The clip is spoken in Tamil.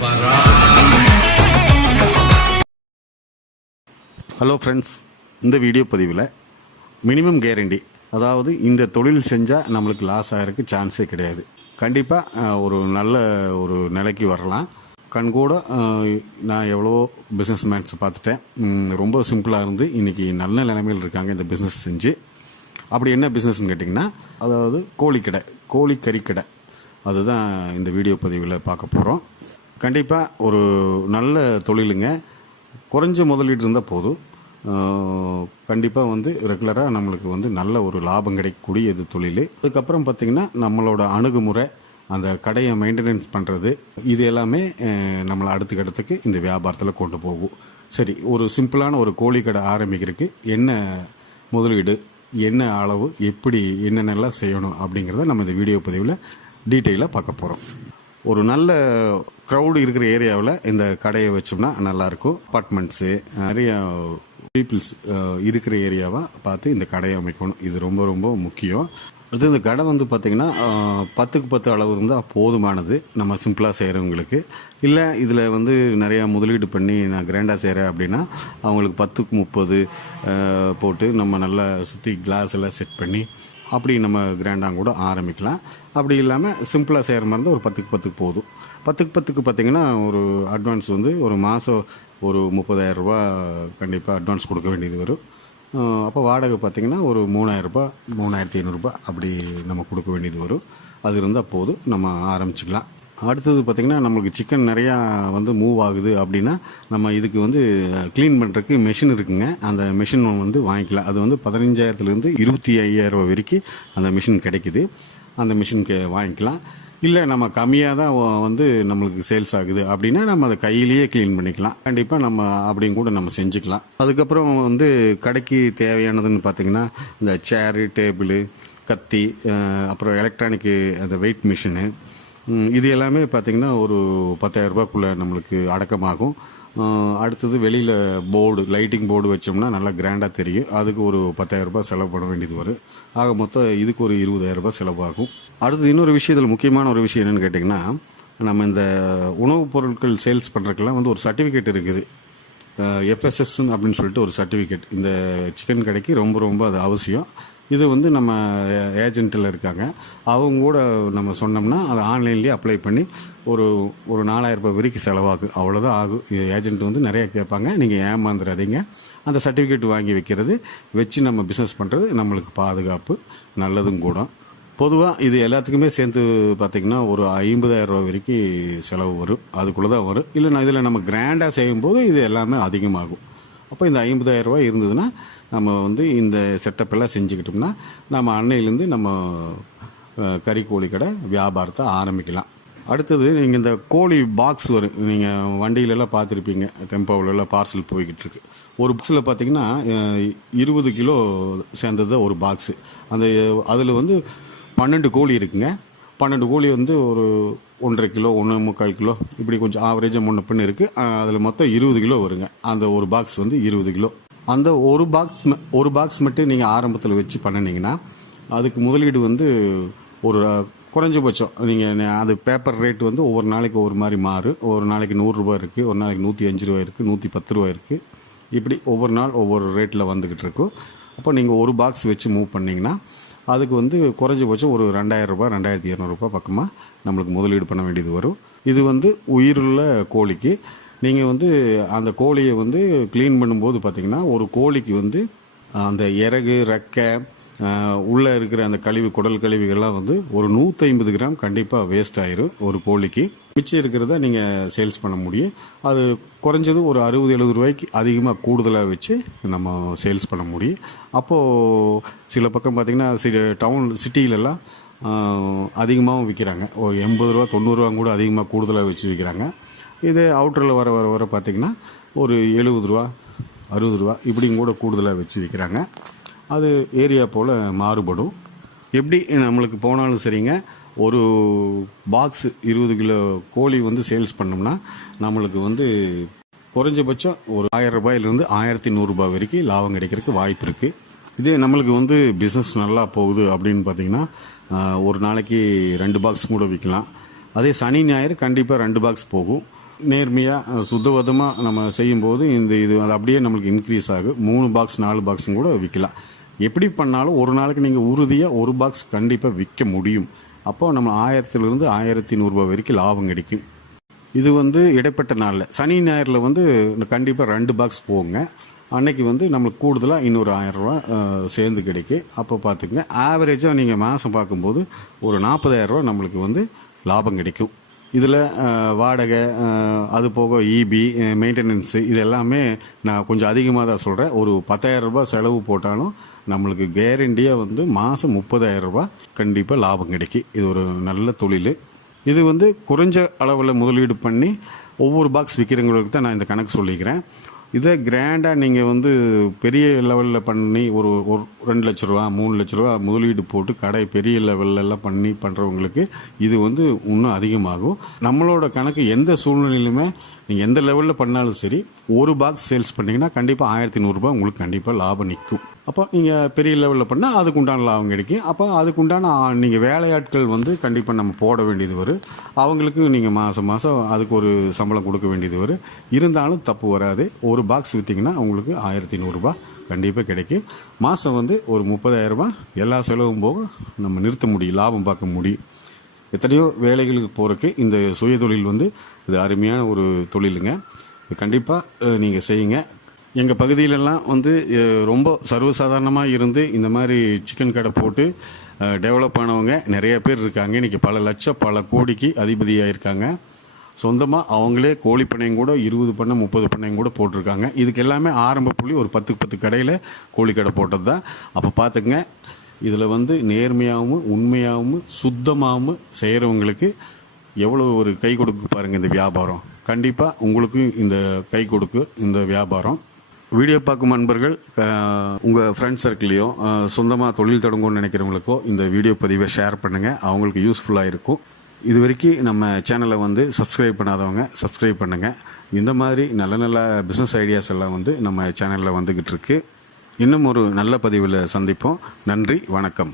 ஹலோ ஃப்ரெண்ட்ஸ், இந்த வீடியோ பதிவில் மினிமம் கேரண்டி, அதாவது இந்த தொழில் செஞ்சால் நம்மளுக்கு லாஸ் ஆகிறதுக்கு சான்ஸே கிடையாது. கண்டிப்பாக ஒரு நல்ல ஒரு நிலைக்கு வரலாம். கண்கூட நான் எவ்வளோ பிஸ்னஸ் மேன்ஸ் பார்த்துட்டேன். ரொம்ப சிம்பிளாக இருந்து இன்றைக்கி நல்ல நிலைமையில் இருக்காங்க இந்த பிஸ்னஸ் செஞ்சு. அப்படி என்ன பிஸ்னஸ்ன்னு கேட்டிங்கன்னா, அதாவது கோழிக்கடை, கோழிக்கறிக்கடை, அதுதான் இந்த வீடியோ பதிவில் பார்க்க போகிறோம். கண்டிப்பாக ஒரு நல்ல தொழிலுங்க. குறைஞ்ச முதலீடு இருந்தால் போதும். கண்டிப்பாக ரெகுலராக நம்மளுக்கு நல்ல ஒரு லாபம் கிடைக்கக்கூடிய இது தொழில். அதுக்கப்புறம் பார்த்திங்கன்னா நம்மளோட அணுகுமுறை, அந்த கடையை மெயின்டெனன்ஸ் பண்ணுறது, இது எல்லாமே நம்மளை அடுத்துக்கடுத்துக்கு இந்த வியாபாரத்தில் கொண்டு போகும். சரி, ஒரு சிம்பிளான ஒரு கோழி கடை ஆரம்பிக்கிறதுக்கு என்ன முதலீடு, என்ன அளவு, எப்படி என்னென்னலாம் செய்யணும் அப்படிங்கிறத நம்ம இந்த வீடியோ பதிவில் டீட்டெயிலாக பார்க்க போகிறோம். ஒரு நல்ல க்ரௌடு இருக்கிற ஏரியாவில் இந்த கடையை வச்சோம்னா நல்லாயிருக்கும். அப்பார்ட்மெண்ட்ஸு, நிறைய பீப்புள்ஸ் இருக்கிற ஏரியாவாக பார்த்து இந்த கடையை அமைக்கணும். இது ரொம்ப ரொம்ப முக்கியம். அடுத்து இந்த கடை பார்த்திங்கன்னா 10க்கு 10 அளவு இருந்தால் போதுமானது, நம்ம சிம்பிளாக செய்கிறவங்களுக்கு. இல்லை இதில் நிறையா முதலீடு பண்ணி நான் கிராண்டாக செய்கிறேன் அப்படின்னா அவங்களுக்கு 10க்கு 30 போட்டு நம்ம நல்லா சுற்றி கிளாஸ் எல்லாம் செட் பண்ணி அப்படி நம்ம கிராண்டாக கூட ஆரம்பிக்கலாம். அப்படி இல்லாமல் சிம்பிளாக செய்கிற மாதிரி இருந்தால் ஒரு 10க்கு 10 போதும். 10க்கு 10 பார்த்திங்கன்னா ஒரு அட்வான்ஸ் ஒரு மாதம் ஒரு 30,000 ரூபா கண்டிப்பாக அட்வான்ஸ் கொடுக்க வேண்டியது வரும். அப்போ வாடகை பார்த்திங்கன்னா ஒரு 3,000 ரூபா, 3,500 ரூபா அப்படி நம்ம கொடுக்க வேண்டியது வரும். அது இருந்தால் போதும், நம்ம ஆரம்பிச்சிக்கலாம். அடுத்தது பார்த்திங்கன்னா நம்மளுக்கு சிக்கன் நிறையா மூவ் ஆகுது அப்படின்னா நம்ம இதுக்கு க்ளீன் பண்ணுறதுக்கு மெஷின் இருக்குங்க. அந்த மிஷின் வாங்கிக்கலாம். அது 15,000லேருந்து 25,000 வரைக்கும் அந்த மிஷின் கிடைக்குது. அந்த மிஷினுக்கு வாங்கிக்கலாம். இல்லை நம்ம கம்மியாக தான் நம்மளுக்கு சேல்ஸ் ஆகுது அப்படின்னா நம்ம அதை கையிலேயே க்ளீன் பண்ணிக்கலாம். கண்டிப்பாக நம்ம அப்படியும் கூட நம்ம செஞ்சுக்கலாம். அதுக்கப்புறம் கடைக்கு தேவையானதுன்னு பார்த்திங்கன்னா இந்த சேரு, டேபிள், கத்தி, அப்புறம் எலக்ட்ரானிக்கு அந்த வெயிட் மிஷினு, இது எல்லாமே பார்த்திங்கன்னா ஒரு 10,000 ரூபாய்க்குள்ளே நம்மளுக்கு அடக்கமாகும். அடுத்தது வெளியில் போர்டு, லைட்டிங் போர்டு வச்சோம்னா நல்லா கிராண்டாக தெரியும். அதுக்கு ஒரு 10,000 ரூபாய் செலவு பண்ண வேண்டியது வரும். ஆக மொத்தம் இதுக்கு ஒரு 20,000 ரூபாய் செலவாகும். அடுத்தது இன்னொரு விஷயத்தில் முக்கியமான ஒரு விஷயம் என்னென்னு கேட்டிங்கன்னா, நம்ம இந்த உணவுப் பொருட்கள் சேல்ஸ் பண்ணுறதுக்கெல்லாம் ஒரு சர்டிஃபிகேட் இருக்குது. FSS அப்படின்னு சொல்லிட்டு ஒரு சர்டிஃபிகேட் இந்த சிக்கன் கடைக்கு ரொம்ப ரொம்ப அது அவசியம். இது நம்ம ஏஜென்ட்டில் இருக்காங்க, அவங்க கூட நம்ம சொன்னோம்னா அதை ஆன்லைன்லேயே அப்ளை பண்ணி ஒரு 4,000 ரூபாய் வரைக்கும் செலவாகும். அவ்வளோதான் ஆகும். ஏஜென்ட் நிறையா கேட்பாங்க, நீங்கள் ஏமாந்துடாதீங்க. அந்த சர்டிஃபிகேட் வாங்கி வைக்கிறது, வச்சு நம்ம பிஸ்னஸ் பண்ணுறது நம்மளுக்கு பாதுகாப்பு, நல்லதும் கூட. பொதுவாக இது எல்லாத்துக்குமே சேர்ந்து பார்த்திங்கன்னா ஒரு 50,000 ரூபா வரைக்கும் செலவு வரும். அதுக்குள்ளே தான் வரும். இல்லைன்னா இதில் நம்ம கிராண்டாக செய்யும்போது இது எல்லாமே அதிகமாகும். அப்போ இந்த 50,000 ரூபாய் இருந்ததுன்னா நம்ம இந்த செட்டப்பெல்லாம் செஞ்சுக்கிட்டோம்னா நம்ம அன்னையிலேருந்து நம்ம கறிக்கோழி கடை வியாபாரத்தை ஆரம்பிக்கலாம். அடுத்தது நீங்கள் இந்த கோழி பாக்ஸ் வரும், நீங்கள் வண்டியிலெல்லாம் பார்த்துருப்பீங்க, டெம்போவிலெல்லாம் பார்சல் போய்கிட்டு இருக்கு. ஒரு பாக்ஸில் பார்த்திங்கன்னா 20 கிலோ சேர்ந்தது ஒரு பாக்ஸு. அந்த அதில் 12 கோழி இருக்குங்க. 12 கோழி ஒரு 1.5 கிலோ, 1.25 கிலோ, இப்படி கொஞ்சம் ஆவரேஜாக முன்ன பின்ன இருக்குது. அதில் மொத்தம் 20 கிலோ வருங்க. அந்த ஒரு பாக்ஸ் 20 கிலோ. அந்த ஒரு பாக்ஸ் மட்டும் நீங்கள் ஆரம்பத்தில் வச்சு பண்ணினீங்கன்னா அதுக்கு முதலீடு ஒரு குறைஞ்சபட்சம் நீங்கள் அது பேப்பர் ரேட் ஒவ்வொரு நாளைக்கு ஒரு மாதிரி மாறும். ஒரு நாளைக்கு 100 ரூபா இருக்குது, ஒரு நாளைக்கு 105 ரூபா இருக்குது, 110 ரூபா இருக்குது. இப்படி ஒவ்வொரு நாள் ஒவ்வொரு ரேட்டில் வந்துக்கிட்டு இருக்கும். அப்போ நீங்கள் ஒரு பாக்ஸ் வச்சு மூவ் பண்ணிங்கன்னா அதுக்கு குறைஞ்சபட்சம் ஒரு 2,000 ரூபா, 2,200 ரூபா பக்கமாக நம்மளுக்கு முதலீடு பண்ண வேண்டியது வரும். இது உயிருள்ள கோழிக்கு. நீங்கள் அந்த கோழியை க்ளீன் பண்ணும்போது பார்த்திங்கன்னா ஒரு கோழிக்கு அந்த இறகு, ரெக்கை, உள்ளே இருக்கிற அந்த கழிவு, குடல் கழிவுகள்லாம் ஒரு 150 கிராம் கண்டிப்பாக வேஸ்ட் ஆயிரும் ஒரு கோழிக்கு. மிச்சம் இருக்கிறத நீங்கள் சேல்ஸ் பண்ண முடியும். அது குறைஞ்சது ஒரு 60-70 ரூபாய்க்கு அதிகமாக கூடுதலாக வச்சு நம்ம சேல்ஸ் பண்ண முடியும். அப்போது சில பக்கம் பார்த்திங்கன்னா சிட்டியிலலாம் அதிகமாகவும் விற்கிறாங்க. ஒரு 80 ரூபா, 90 ரூபா கூட அதிகமாக கூடுதலாக வச்சு விற்கிறாங்க. இது அவுட்டரில் வர பார்த்திங்கன்னா ஒரு 70 ரூபா, 60 ரூபா இப்படியும் கூட கூடுதலாக வச்சு விற்கிறாங்க. அது ஏரியா போல் மாறுபடும். எப்படி நம்மளுக்கு போனாலும் சரிங்க, ஒரு பாக்ஸு 20 கிலோ கோழி சேல்ஸ் பண்ணோம்னா நம்மளுக்கு குறைஞ்சபட்சம் ஒரு 1000 ரூபாயிலிருந்து 1,100 ரூபாய் வரைக்கும் லாபம் கிடைக்கிறதுக்கு வாய்ப்பு இருக்குது. இதே நம்மளுக்கு பிஸ்னஸ் நல்லா போகுது அப்படின்னு பார்த்திங்கன்னா ஒரு நாளைக்கு 2 பாக்ஸ் கூட விற்கலாம். அதே சனி ஞாயிறு கண்டிப்பாக 2 பாக்ஸ் போகும். நேர்மையாக சுத்தபத்தமாக நம்ம செய்யும்போது இது அது அப்படியே நம்மளுக்கு இன்க்ரீஸ் ஆகும். 3 பாக்ஸ் 4 பாக்ஸும் கூட விற்கலாம். எப்படி பண்ணாலும் ஒரு நாளைக்கு நீங்கள் உறுதியாக ஒரு பாக்ஸ் கண்டிப்பாக விற்க முடியும். அப்போது நம்ம 1000லேருந்து 1100 வரைக்கும் லாபம் கிடைக்கும். இது இடைப்பட்ட நாளில் சனி ஞாயிறில் கண்டிப்பாக 2 பாக்ஸ் போங்க. அன்னைக்கு நம்மளுக்கு கூடுதலாக இன்னொரு 1000 ரூபா சேர்ந்து கிடைக்கும். அப்போ பார்த்துங்க, ஆவரேஜாக நீங்கள் மாதம் பார்க்கும்போது ஒரு 40,000 ரூபா நம்மளுக்கு லாபம் கிடைக்கும். இதில் வாடகை, அது போக இபி, மெயின்டெனன்ஸு, இது எல்லாமே நான் கொஞ்சம் அதிகமாக தான் சொல்கிறேன். ஒரு 10,000 ரூபா செலவு போட்டாலும் நம்மளுக்கு கேரண்டியாக மாதம் 30,000 ரூபா கண்டிப்பாக லாபம் கிடைக்கும். இது ஒரு நல்ல தொழில். இது குறைஞ்ச அளவில் முதலீடு பண்ணி ஒவ்வொரு பாக்ஸ் விற்கிறவங்களுக்கு தான் நான் இந்த கணக்கு சொல்லிக்கிறேன். இதை கிராண்டாக நீங்கள் பெரிய லெவலில் பண்ணி ஒரு 2 லட்ச ரூபா 3 லட்ச ரூபா முதலீடு போட்டு கடை பெரிய லெவல்லலாம் பண்ணி பண்ணுறவங்களுக்கு இது இன்னும் அதிகமாகும். நம்மளோட கணக்கு எந்த சூழ்நிலையிலுமே நீங்கள் எந்த லெவலில் பண்ணாலும் சரி, ஒரு பாக்ஸ் சேல்ஸ் பண்ணிங்கன்னா கண்டிப்பாக 1100 ரூபா உங்களுக்கு கண்டிப்பாக லாபம் நிற்கும். அப்போ நீங்கள் பெரிய லெவலில் பண்ணால் அதுக்குண்டான லாபம் கிடைக்கும். அப்போ அதுக்குண்டான நீங்கள் வேலையாட்கள் கண்டிப்பாக நம்ம போட வேண்டியது வரும். அவங்களுக்கு நீங்கள் மாதம் அதுக்கு ஒரு சம்பளம் கொடுக்க வேண்டியது வரும். இருந்தாலும் தப்பு வராது. ஒரு பாக்ஸ் விற்றிங்கன்னா உங்களுக்கு 1100 ரூபா கண்டிப்பாக கிடைக்கும். மாதம் ஒரு 30,000 ரூபா எல்லா செலவும் போக நம்ம நிறுத்த முடியும், லாபம் பார்க்க முடியும். எத்தனையோ வேலைகளுக்கு போகிறக்கு இந்த சுயதொழில் இது அருமையான ஒரு தொழிலுங்க. இது கண்டிப்பாக நீங்கள் செய்யுங்க. எங்கள் பகுதியிலலாம் ரொம்ப சர்வசாதாரணமாக இருந்து இந்த மாதிரி சிக்கன் கடை போட்டு டெவலப் ஆனவங்க நிறைய பேர் இருக்காங்க. இன்றைக்கி பல லட்சம் பல கோடிக்கு அதிபதியாக இருக்காங்க. சொந்தமாக அவங்களே கோழி பண்ணையும் கூட 20 பண்ணை 30 பண்ணையும் கூட போட்டிருக்காங்க. இதுக்கு எல்லாமே ஆரம்ப புள்ளி ஒரு 10 கடையில் கோழி கடை போட்டது தான். அப்போ பார்த்துங்க, இதில் நேர்மையாகவும் உண்மையாகவும் சுத்தமாகவும் செய்கிறவங்களுக்கு எவ்வளோ ஒரு கை கொடுக்கு பாருங்கள் இந்த வியாபாரம். கண்டிப்பாக உங்களுக்கு இந்த கை கொடுக்கு இந்த வியாபாரம். வீடியோ பார்க்கும் நண்பர்கள் உங்கள் ஃப்ரெண்ட்ஸ் சர்க்கிளையோ சொந்தமாக தொழில் தொடங்கும்னு நினைக்கிறவங்களுக்கோ இந்த வீடியோ பதிவை ஷேர் பண்ணுங்கள். அவங்களுக்கு யூஸ்ஃபுல்லாக இருக்கும். இது வரைக்கும் நம்ம சேனலை சப்ஸ்கிரைப் பண்ணாதவங்க சப்ஸ்கிரைப் பண்ணுங்கள். இந்த மாதிரி நல்ல நல்ல பிஸ்னஸ் ஐடியாஸ் எல்லாம் நம்ம சேனலில் வந்துக்கிட்டு இருக்கு. இன்னும் ஒரு நல்ல பதிவில் சந்திப்போம். நன்றி, வணக்கம்.